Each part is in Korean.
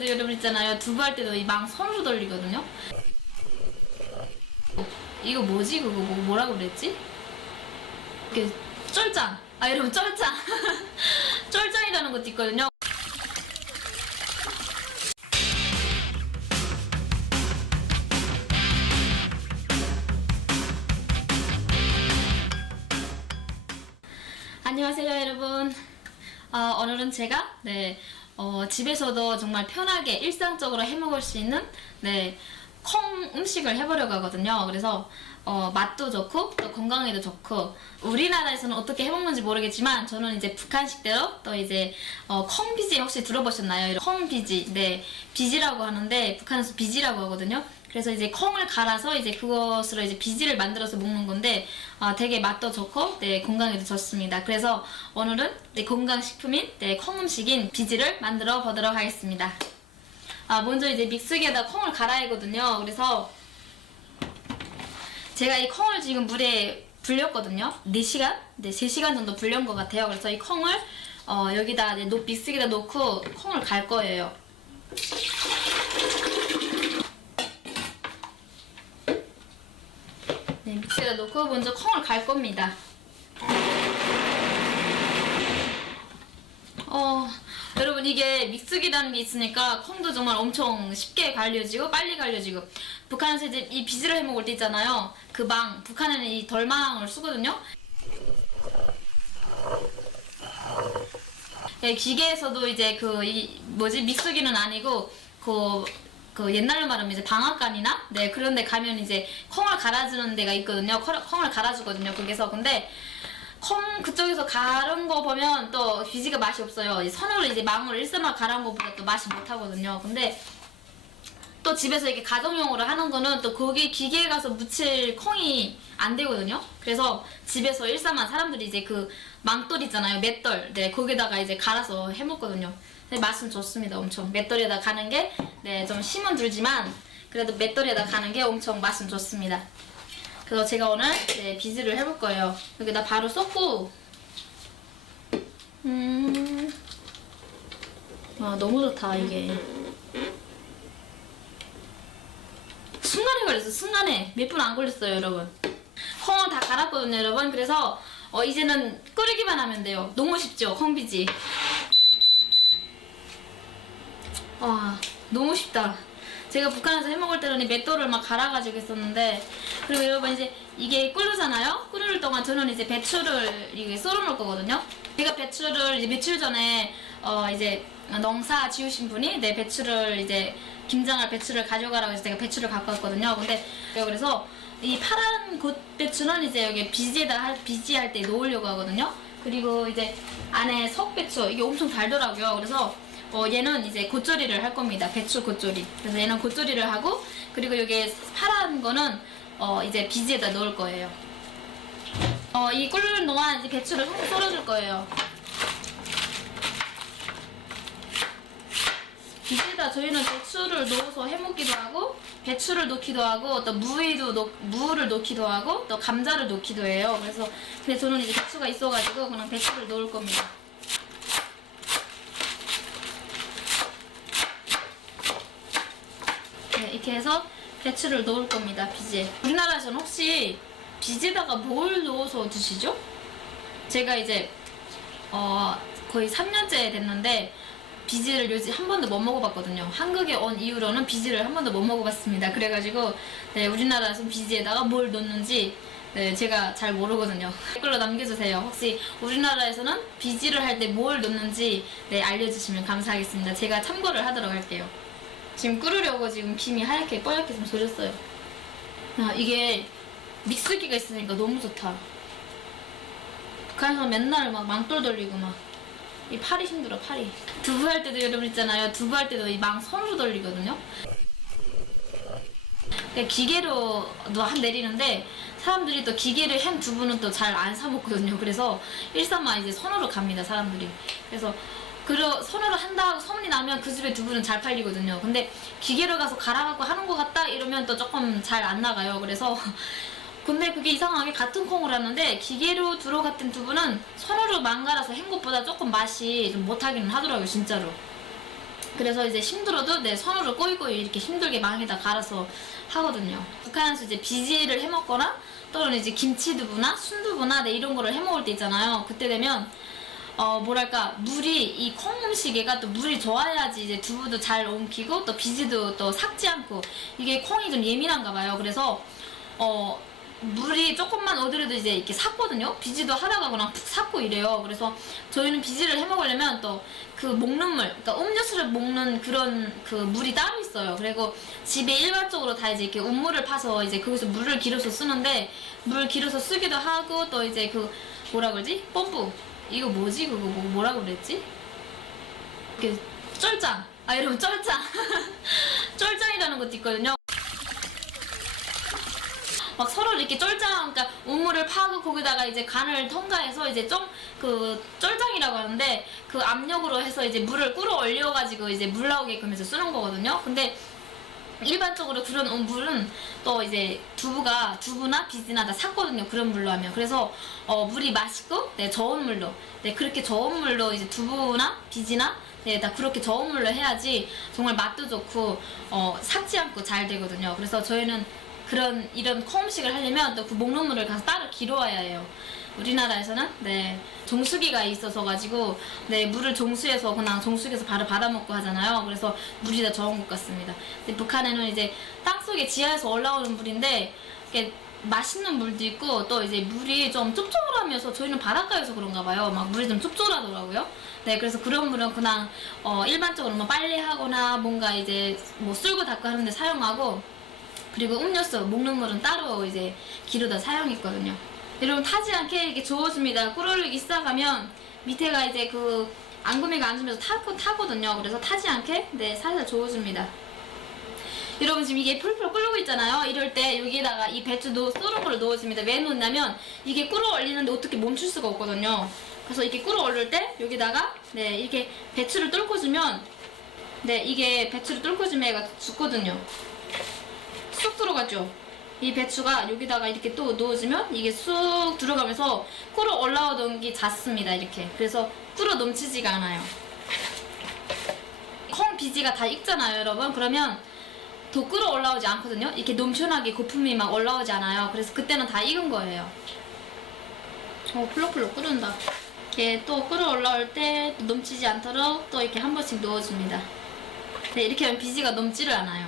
때도 여러분 있잖아요. 두부 할 때도 이망 손으로 돌리거든요. 이거 뭐지? 그거 뭐, 뭐라고 그랬지? 이렇게 쫄짱. 아 여러분 쫄짱. 쫄짱이라는 것도 있거든요. 안녕하세요 여러분 어, 오늘은 제가 네, 어, 집에서도 정말 편하게 일상적으로 해먹을 수 있는 네, 콩 음식을 해보려고 하거든요. 그래서 어, 맛도 좋고 또 건강에도 좋고 우리나라에서는 어떻게 해먹는지 모르겠지만 저는 이제 북한식대로 또 이제 어, 콩비지 혹시 들어보셨나요? 콩비지. 네 비지라고 하는데 북한에서 비지라고 하거든요 그래서 이제 콩을 갈아서 이제 그것으로 이제 비지를 만들어서 먹는 건데 아, 되게 맛도 좋고 네, 건강에도 좋습니다. 그래서 오늘은 네, 건강식품인 네, 콩 음식인 비지를 만들어 보도록 하겠습니다. 아, 먼저 이제 믹서기에다 콩을 갈아야거든요. 그래서 제가 이 콩을 지금 물에 불렸거든요. 4시간? 네, 3시간 정도 불린 것 같아요. 그래서 이 콩을 어, 여기다 이제 노- 믹서기에다 놓고 콩을 갈 거예요. 네, 믹스에다 놓고 먼저 콩을 갈 겁니다. 어, 여러분 이게 믹스기라는 게 있으니까 콩도 정말 엄청 쉽게 갈려지고 빨리 갈려지고 북한에서 이제 이 비지를 해 먹을 때 있잖아요. 그 망, 북한에는 이 덜망을 쓰거든요. 네, 기계에서도 이제 그 이 뭐지 믹서기는 아니고 그, 그 옛날로 말하면 이제 방앗간이나 네 그런 데 가면 이제 콩을 갈아주는 데가 있거든요. 콩- 콩을 갈아주거든요. 거기서 근데 콩 그쪽에서 갈은 거 보면 또 비지가 맛이 없어요. 이 손으로 이제 망으로 일사만 갈은 거보다 또 맛이 못 하거든요. 근데 또 집에서 이렇게 가정용으로 하는 거는 또 거기 기계에 가서 묻힐 콩이 안 되거든요. 그래서 집에서 일사만 사람들이 이제 그 망돌 있잖아요. 맷돌. 네, 거기다가 이제 갈아서 해 먹거든요. 근데 맛은 좋습니다. 엄청. 맷돌에다 가는 게, 네, 좀 힘은 들지만, 그래도 맷돌에다 가는 게 엄청 맛은 좋습니다. 그래서 제가 오늘 네, 비즈를 해볼 거예요. 여기다 바로 쏟고, 음, 와, 너무 좋다, 이게. 순간에 걸렸어 순간에 몇 분 안 걸렸어요 여러분 콩을 다 갈았거든요 여러분 그래서 어, 이제는 끓이기만 하면 돼요 너무 쉽죠 콩비지 와 너무 쉽다. 제가 북한에서 해먹을 때는 이 맷돌을 막 갈아가지고 했었는데 그리고 여러분 이제 이게 끓으잖아요? 끓을 동안 저는 이제 배추를 이게 썰어 놓을 거거든요. 제가 배추를 이제 며칠 전에 어 이제 농사 지으신 분이 내 배추를 이제 김장할 배추를 가져가라고 해서 제가 배추를 갖고 왔거든요. 근데 그래서 이 파란 곶배추는 이제 여기 비지에다 할, 비지할 때 놓으려고 하거든요. 그리고 이제 안에 석배추 이게 엄청 달더라고요. 그래서 어, 얘는 이제 겉절이를 할 겁니다. 배추 겉절이. 그래서 얘는 겉절이를 하고, 그리고 여기 파란 거는, 어, 이제 비지에다 넣을 거예요. 어, 이 끓는 동안 이제 배추를 쏙 썰어줄 거예요. 비지에다 저희는 배추를 넣어서 해먹기도 하고, 배추를 넣기도 하고, 또 무에도 넣, 무를 넣기도 하고, 또 감자를 넣기도 해요. 그래서, 근데 저는 이제 배추가 있어가지고, 그냥 배추를 넣을 겁니다. 네, 이렇게 해서 배추를 넣을 겁니다, 비지에. 우리나라에서는 혹시 비지에다가 뭘 넣어서 드시죠? 제가 이제, 어, 거의 3년째 됐는데, 비지를 요즘 한 번도 못 먹어봤거든요. 한국에 온 이후로는 비지를 한 번도 못 먹어봤습니다. 그래가지고, 네, 우리나라에서 비지에다가 뭘 넣는지, 네, 제가 잘 모르거든요. 댓글로 남겨주세요. 혹시 우리나라에서는 비지를 할 때 뭘 넣는지, 네, 알려주시면 감사하겠습니다. 제가 참고를 하도록 할게요. 지금 끓으려고 지금 김이 하얗게 뽀얗게 좀 졸였어요. 아, 이게 믹스기가 있으니까 너무 좋다. 북한에서 맨날 막 망돌 돌리고 막. 이 팔이 힘들어, 팔이. 두부 할 때도 여러분 있잖아요. 두부 할 때도 이 망 손으로 돌리거든요. 그러니까 기계로도 한 내리는데 사람들이 또 기계를 한 두부는 또 잘 안 사 먹거든요. 그래서 일산만 이제 손으로 갑니다, 사람들이. 그래서 그러 손으로 한다 하고 소문이 나면 그 집에 두부는 잘 팔리거든요. 근데 기계로 가서 갈아갖고 하는 것 같다 이러면 또 조금 잘 안 나가요. 그래서 근데 그게 이상하게 같은 콩을 하는데 기계로 들어갔던 두부는 손으로 망갈아서 한 것보다 조금 맛이 좀 못하기는 하더라고요, 진짜로. 그래서 이제 힘들어도 내 손으로 꼬이 꼬이 이렇게 힘들게 망에다 갈아서 하거든요. 북한에서 이제 비지를 해 먹거나 또는 이제 김치두부나 순두부나 네, 이런 거를 해 먹을 때 있잖아요. 그때 되면 어 뭐랄까 물이 이 콩 음식에가 또 물이 좋아야지 이제 두부도 잘 옮기고 또 비지도 또 삭지 않고 이게 콩이 좀 예민한가 봐요. 그래서 어 물이 조금만 어디라도 이제 이렇게 삭거든요. 비지도 하다가 그냥 푹 삭고 이래요. 그래서 저희는 비지를 해 먹으려면 또 그 먹는 물, 그러니까 음료수를 먹는 그런 그 물이 따로 있어요. 그리고 집에 일반적으로 다 이제 이렇게 온물을 파서 이제 거기서 물을 길어서 쓰는데 물 길어서 쓰기도 하고 또 이제 그 뭐라 그러지? 펌프. 이거 뭐지? 그거 뭐, 뭐라고 그랬지? 이렇게 쩔짱. 아 여러분 쩔짱. 쩔짱이라는 것도 있거든요. 막 서로 이렇게 쫄장, 그러니까 우물을 파고 거기다가 이제 간을 통과해서 이제 좀 그 쫄장이라고 하는데 그 압력으로 해서 이제 물을 끌어 올려 가지고 이제 물 나오게끔 해서 쓰는 거거든요. 근데 일반적으로 그런 어, 물은 또 이제 두부가 두부나 비지나 다 샀거든요. 그런 물로 하면 그래서 어, 물이 맛있고 네 저온 물로 네 그렇게 저온 물로 이제 두부나 비지나 네 다 그렇게 저온 물로 해야지 정말 맛도 좋고 어, 삭지 않고 잘 되거든요. 그래서 저희는 그런 이런 콩 음식을 하려면 또그 먹는 물을 가서 따로 기르어야 해요. 우리나라에서는 네 정수기가 있어서 가지고 네 물을 정수해서 그냥 정수기에서 바로 받아 먹고 하잖아요. 그래서 물이 다 좋은 것 같습니다. 근데 북한에는 이제 땅 속에 지하에서 올라오는 물인데 이게 맛있는 물도 있고 또 이제 물이 좀 쩝쩝하면서 저희는 바닷가여서 그런가 봐요. 막 물이 좀 쩝쩝하더라고요. 네, 그래서 그런 물은 그냥 어, 일반적으로 뭐 빨래 하거나 뭔가 이제 뭐 쓸고 닦고 하는데 사용하고 그리고 음료수 먹는 물은 따로 이제 기르다 사용했거든요. 여러분 타지 않게 이렇게 저어줍니다. 끓어올리기 시작하면 밑에가 이제 그 앙금이가 앉으면서 타고 타거든요. 그래서 타지 않게 네 살살 저어줍니다. 여러분 지금 이게 풀풀 끓고 있잖아요. 이럴 때 여기다가 이 배추 넣, 썰은 걸 넣어줍니다. 왜 넣냐면 이게 끓어올리는데 어떻게 멈출 수가 없거든요. 그래서 이렇게 끓어올릴 때 여기다가 네 이렇게 배추를 뚫고 주면 네 이게 배추를 뚫고 주면 얘가 죽거든요. 쑥 들어가죠. 이 배추가 여기다가 이렇게 또 넣어주면 이게 쑥 들어가면서 끓어 올라오던 게 잤습니다. 이렇게. 그래서 끓어 넘치지가 않아요. 콩 비지가 다 익잖아요, 여러분. 그러면 더 끓어 올라오지 않거든요. 이렇게 넘쳐나게 거품이 막 올라오지 않아요. 그래서 그때는 다 익은 거예요. 어, 풀럭풀럭 끓는다. 이렇게 또 끓어 올라올 때 넘치지 않도록 또 이렇게 한 번씩 넣어줍니다. 네, 이렇게 하면 비지가 넘지를 않아요.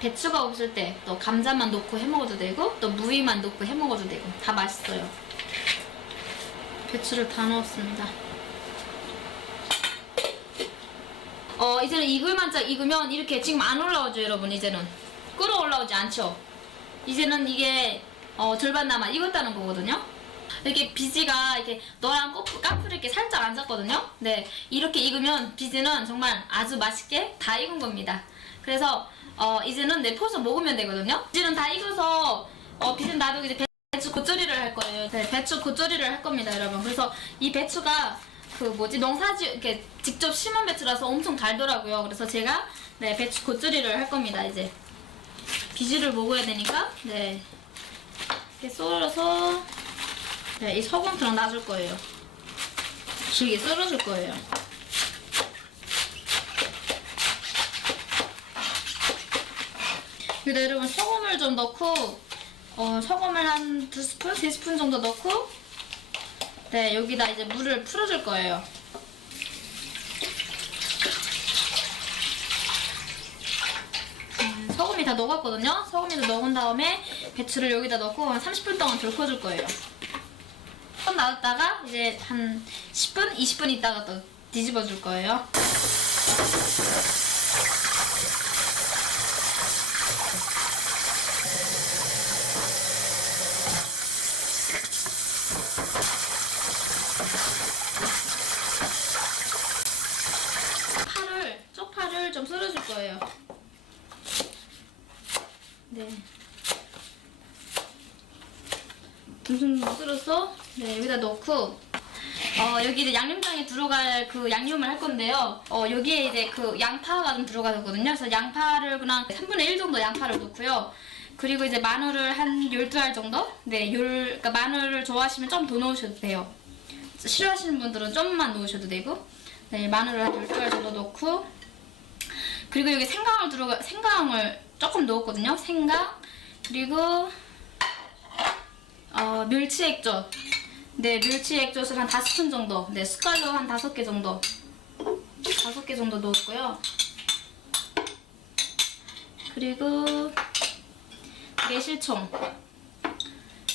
배추가 없을 때 또 감자만 넣고 해 먹어도 되고 또 무위만 넣고 해 먹어도 되고 다 맛있어요. 배추를 다 넣었습니다. 어 이제는 이글만짝 익으면 이렇게 지금 안 올라오죠 여러분 이제는 끓어 올라오지 않죠. 이제는 이게 어, 절반 남아 익었다는 거거든요. 이렇게 비지가 이렇게 너랑 까프를 이렇게 살짝 앉았거든요. 네, 이렇게 익으면 비지는 정말 아주 맛있게 다 익은 겁니다. 그래서 어, 이제는 내 포서 먹으면 되거든요. 비지는 다 익어서 어, 비지는 놔두고 이제 배추 겉절이를 할 거예요. 네, 배추 겉절이를 할 겁니다, 여러분. 그래서 이 배추가 그 뭐지 농사지 이렇게 직접 심은 배추라서 엄청 달더라고요. 그래서 제가 네 배추 겉절이를 할 겁니다, 이제. 비지를 먹어야 되니까 네 이렇게 썰어서 네, 이 소금처럼 놔줄 거예요. 길게 썰어줄 거예요. 근데 여러분 소금을 좀 넣고 어, 소금을 한 두 스푼, 세 스푼 정도 넣고 네 여기다 이제 물을 풀어줄 거예요. 음, 소금이 다 녹았거든요. 소금이 다 녹은 다음에 배추를 여기다 넣고 한 30분 동안 졸여줄 거예요. 조금 놔뒀다가 이제 한 10분, 20분 있다가 또 뒤집어 줄 거예요. 파를, 쪽파를 좀 썰어줄 거예요. 네. 썰어서 네, 여기다 넣고 어, 여기 이제 양념장에 들어갈 그 양념을 할 건데요. 어, 여기에 이제 그 양파가 좀 들어가거든요. 그래서 양파를 그냥 3분의 1 정도 양파를 넣고요. 그리고 이제 마늘을 한 12알 정도? 네, 열, 그러니까 마늘을 좋아하시면 좀 더 넣으셔도 돼요. 싫어하시는 분들은 좀만 넣으셔도 되고 네, 마늘을 한 12알 정도 넣고 그리고 여기 생강을 들어가 생강을 조금 넣었거든요. 생강 그리고 어, 멸치 액젓. 네, 멸치 액젓을 한 다섯 스푼 정도. 네, 숟가락 한 다섯 개 정도. 다섯 개 정도 넣었고요. 그리고 매실청.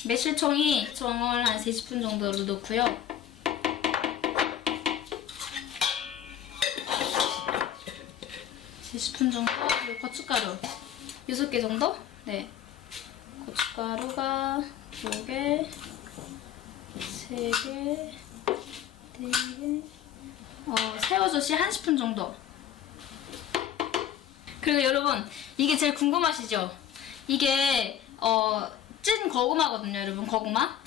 매실청이 청을 한 3스푼 정도로 넣고요. 세 스푼 정도? 그리고 고춧가루. 6개 정도? 네. 고춧가루가 2개 3개 4개. 어, 새우젓이 한 스푼 정도. 그리고 여러분 이게 제일 궁금하시죠? 이게 어, 찐 고구마거든요 여러분 고구마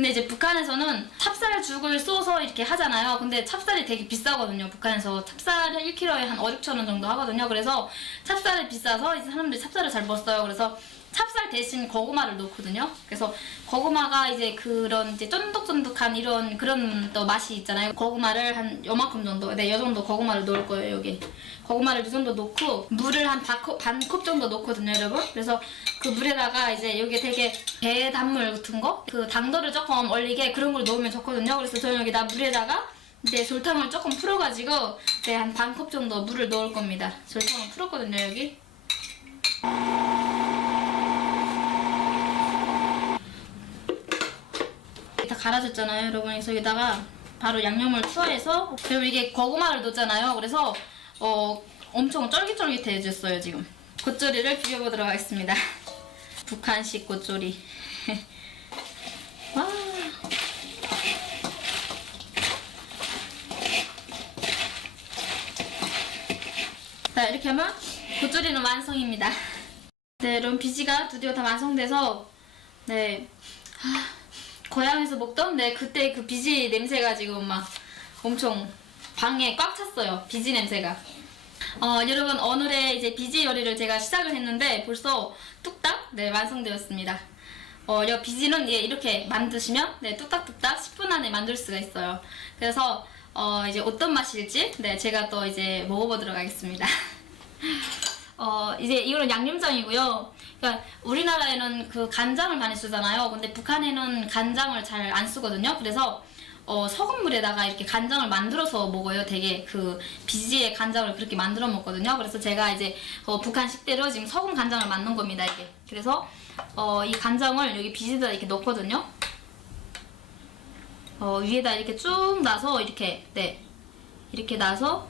근데 이제 북한에서는 찹쌀 죽을 쏘서 이렇게 하잖아요. 근데 찹쌀이 되게 비싸거든요. 북한에서 찹쌀 1kg에 한 5, 6천 원 정도 하거든요. 그래서 찹쌀이 비싸서 이제 사람들이 찹쌀을 잘 못 써요. 그래서 찹쌀 대신 고구마를 넣거든요. 그래서 고구마가 이제 그런 이제 쫀득쫀득한 이런 그런 또 맛이 있잖아요. 고구마를 한 요만큼 정도, 네, 요 정도 고구마를 넣을 거예요, 여기. 고구마를 이 정도 넣고 물을 한 반 컵 정도 넣거든요, 여러분. 그래서 그 물에다가 이제 여기 되게 배단물 같은 거, 그 당도를 조금 얼리게 그런 걸 넣으면 좋거든요. 그래서 저는 여기다 물에다가 이제 설탕을 조금 풀어가지고 네, 한 반 컵 정도 물을 넣을 겁니다. 설탕을 풀었거든요, 여기. 갈아졌잖아요, 여러분. 그래서 여기다가 바로 양념을 투하해서 그리고 이게 고구마를 넣었잖아요. 그래서 어, 엄청 쫄깃쫄깃해졌어요, 지금. 겉절이를 비벼보도록 하겠습니다. 북한식 겉절이. 와. 자, 이렇게 하면 겉절이는 완성입니다. 네, 여러분 비지가 드디어 다 완성돼서 네. 아, 고향에서 먹던 네 그때 그 비지 냄새가 지금 막 엄청 방에 꽉 찼어요 비지 냄새가. 어 여러분 오늘의 이제 비지 요리를 제가 시작을 했는데 벌써 뚝딱 네 완성되었습니다. 어 이 비지는 예, 이렇게 만드시면 네 뚝딱뚝딱 10분 안에 만들 수가 있어요. 그래서 어 이제 어떤 맛일지 네 제가 또 이제 먹어보도록 하겠습니다. 어, 이제 이거는 양념장이고요. 그러니까 우리나라에는 그 간장을 많이 쓰잖아요. 근데 북한에는 간장을 잘 안 쓰거든요. 그래서 어, 소금물에다가 이렇게 간장을 만들어서 먹어요. 되게 그 비지에 간장을 그렇게 만들어 먹거든요. 그래서 제가 이제 어, 북한 식 대로 지금 소금 간장을 만든 겁니다. 이게. 그래서 어, 이 간장을 여기 비지에다 이렇게 넣거든요. 어, 위에다 이렇게 쭉 놔서 이렇게 네 이렇게 놔서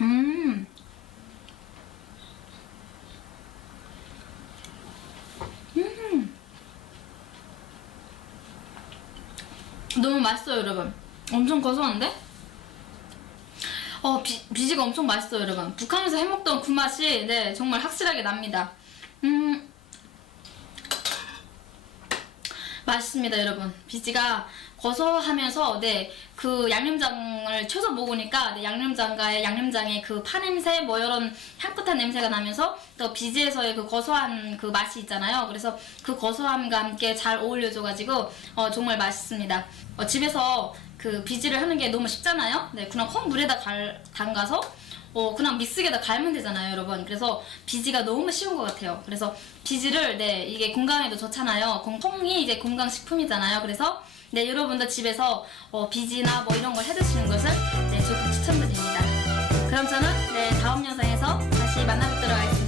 음. 음. 너무 맛있어요, 여러분. 엄청 고소한데? 어, 비, 비지가 엄청 맛있어요, 여러분. 북한에서 해먹던 그 맛이, 네, 정말 확실하게 납니다. 음. 맛있습니다, 여러분. 비지가 고소하면서 네 그 양념장을 쳐서 먹으니까 네, 양념장과의 양념장의 그 파냄새 뭐 이런 향긋한 냄새가 나면서 또 비지에서의 그 고소한 그 맛이 있잖아요. 그래서 그 고소함과 함께 잘 어울려줘가지고 어, 정말 맛있습니다. 어, 집에서 그 비지를 하는 게 너무 쉽잖아요. 네 그냥 콩 물에다 갈, 담가서 어, 그냥 믹스기에다 갈면 되잖아요, 여러분. 그래서 비지가 너무 쉬운 것 같아요. 그래서 비지를, 네, 이게 건강에도 좋잖아요. 건- 콩이 이제 건강식품이잖아요. 그래서, 네, 여러분도 집에서 어, 비지나 뭐 이런 걸 해드시는 것을 네, 적극 추천드립니다. 그럼 저는 네, 다음 영상에서 다시 만나뵙도록 하겠습니다.